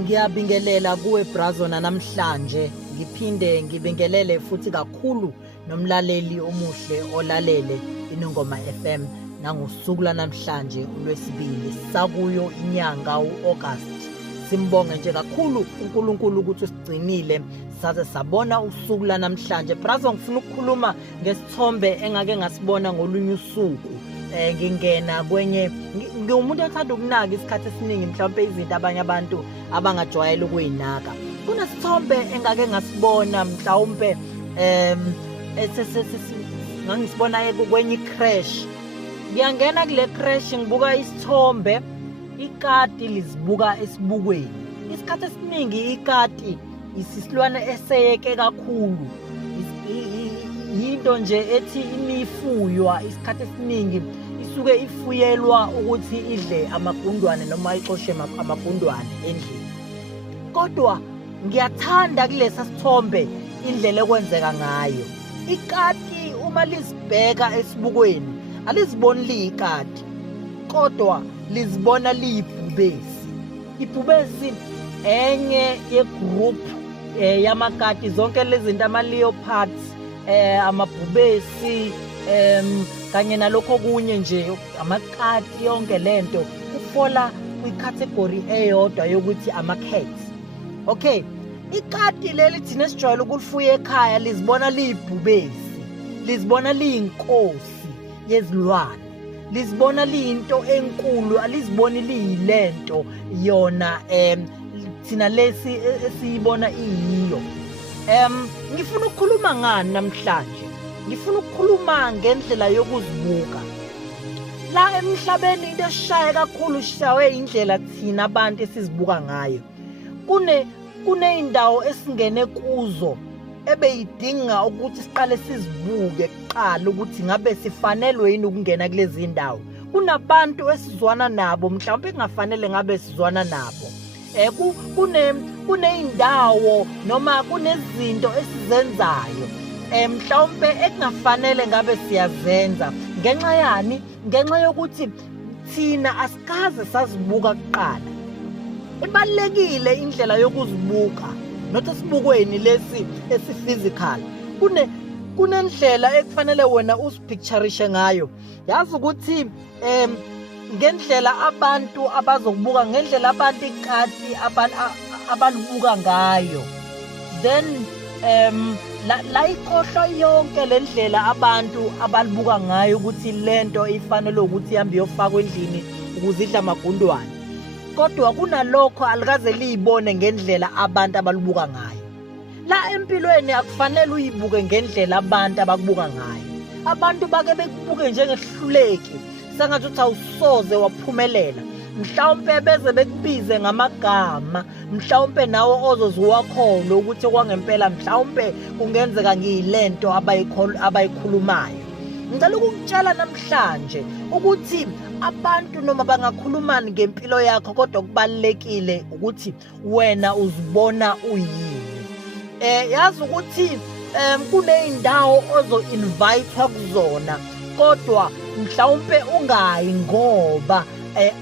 Ngiyabingelela kuwe Brazona namhlanje, ngiphinde ngibingelele futhi kakhulu nomlaleli omuhle olalele iNongoma FM nangosuku lanamhlanje uLwesibili sakuyo inyanga uAugust. Simbonge nje kakhulu uNkulunkulu ukuthi usigcinile saze sabona usuku lanamhlanje. Brazo, ngifuna ukukhuluma ngesithombe engake ngasibona ngolunye usuku. Ngingena kwenye ngiwumuntu othanda ukunaka isikhathi esiningi mhlawumbe izinto abanye abantu abangajwayele ukuyinaka. Kunesithombe engake ngasibona mhlawumbe ngangisibona kwenye crash. Ngiyangena kule crash ngibuka isithombe, ikati lizibuka esibukweni. Isikhathi esiningi ikati isisilwane eseyeke kakhulu. Yinto nje ethi imifuywa isikhathi esiningi isuke ifuyelwa ukuthi idle amagundwane noma ixoshe amagundwane endlini. Kodwa ngiyathanda kulesa sithombe indlela ekwenzeka ngayo. Ikati uma lizibheka esibukweni aliziboni liyikati, kodwa lizibona liyibhubesi. Ibhubesi enye yegroup yamakati, zonke lezi zinto ama-leopards, amabhubesi, kanye nalokho kunye nje amakati, yonke lento kufola kwi-category eyodwa yokuthi ama-cats. Okay, ikati leli thina sijwayele ukulifuya ekhaya lizibona liyibhubesi, lizibona liyinkosi yezilwane, lizibona liyinto enkulu, aliziboni liyilento yona thina lesi esiyibona iyiyo. Ngifuna ukukhuluma ngani namhlanje? Ngifuna ukukhuluma ngendlela yokuzibuka. La emhlabeni into esishaya kakhulu sishawe indlela thina abantu esizibuka ngayo. Kuney'ndawo esingene kuzo ebeyidinga ukuthi siqale sizibuke kuqala ukuthi ngabe sifanelwe yini ukungena kulezi ndawo. Kunabantu esizwana nabo mhlawumbe kungafanele ngabe sizwana nabo. Kuney'ndawo noma kunezinto esizenzayo mhlawumbe ekungafanele ngabe siyazenza. Ngenxa yani? Ngenxa yokuthi thina asikaze sazibuka kuqala. Ibalulekile indlela yokuzibuka, not esibukweni lesi esi-physical. Kunendlela ekufanele wena uzipicturishe ngayo. Yazi ukuthi ngendlela abantu abazokubuka, ngendlela abantu ikati abalibuka ngayo, then la ikhohlwa yonke le ndlela abantu abalibuka ngayo ukuthi lento ifanele ukuthi ihambe iyofakwa endlini ukuze idle amagundwane. Kodwa kunalokho alikaze liyibone ngendlela abantu abalibuka ngayo. La empilweni akufanele uyibuke ngendlela abantu abakubuka ngayo. Abantu bake bekubuke njengehluleki, sengathi uthi awusoze waphumelela. Mhlawumbe beze bekubize ngamagama, mhlawumbe nawe ozoziwakholwa ukuthi kwangempela mhlawumbe kungenzeka ngiyilento abayikhulumayo. Ngicela ukukutshela namhlanje ukuthi abantu noma bangakhulumani ngempilo yakho, kodwa kubalulekile ukuthi wena uzibona uyini. Yazi ukuthi kuney'ndawo ozo-invite kuzona, kodwa mhlawumbe ungayi ngoba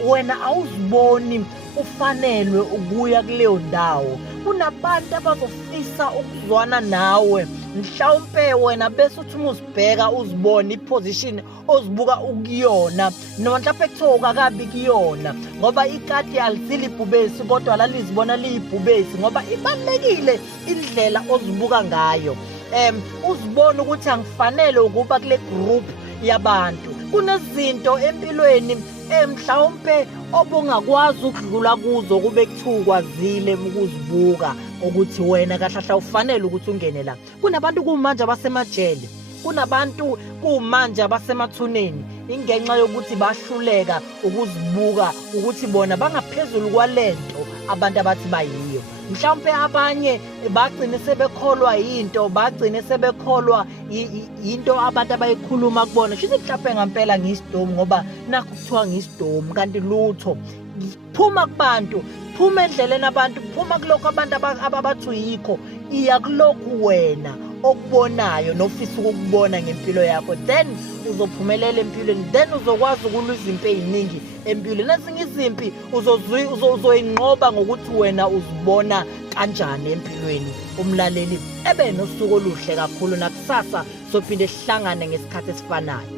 wena awuziboni ufanelwe ukuya kuleyo ndawo. Kunabantu abazofisa ukuzwana nawe, mhlawumbe wena bese uthi uzibheka uzibone iposition ozibuka ukuyona, noma mhlawumbe kuthiwa ukakabi kuyona, ngoba ikati alizilibhubesi kodwa lalizibona liyibhubesi, ngoba ibalulekile indlela ozibuka ngayo. Uzibone ukuthi angifanele ukuba kule group yabantu. Kunezinto empilweni mhlawumbe obungakwazi ukudlula kuzo kube kuthiwa ukwazile ukuzibuka ukuthi wena kahlahla ufanele ukuthi ungene la. Kunabantu kumanje abasemajele, kunabantu kumanje abasemathuneni ingenxa yokuthi bahluleka ukuzibuka ukuthi bona bangaphezulu kwalento abantu abathi bayiyo. Mhlawumbe abanye bagcine sebekholwa yinto, bagcine sebekholwa into abantu abayikhuluma kubona. Shithi mhlawumbe ngempela ngiyisidomu ngoba nakho kuthiwa ngiyisidomu, kanti lutho. Phuma kubantu, phuma endleleni abantu, phuma kulokho abantu ababathu yikho, iya kulokhu wena okubonayo nofisa ukukubona ngempilo yakho, then uzophumelela empilweni, then uzokwazi ukulwa izimpi eziningi empilweni. Nezinye izimpi uzoyinqoba ngokuthi wena uzibona kanjani empilweni. Umlaleli, ebe nosuku oluhle kakhulu, nakusasa sophinde sihlangane ngesikhathi esifanayo.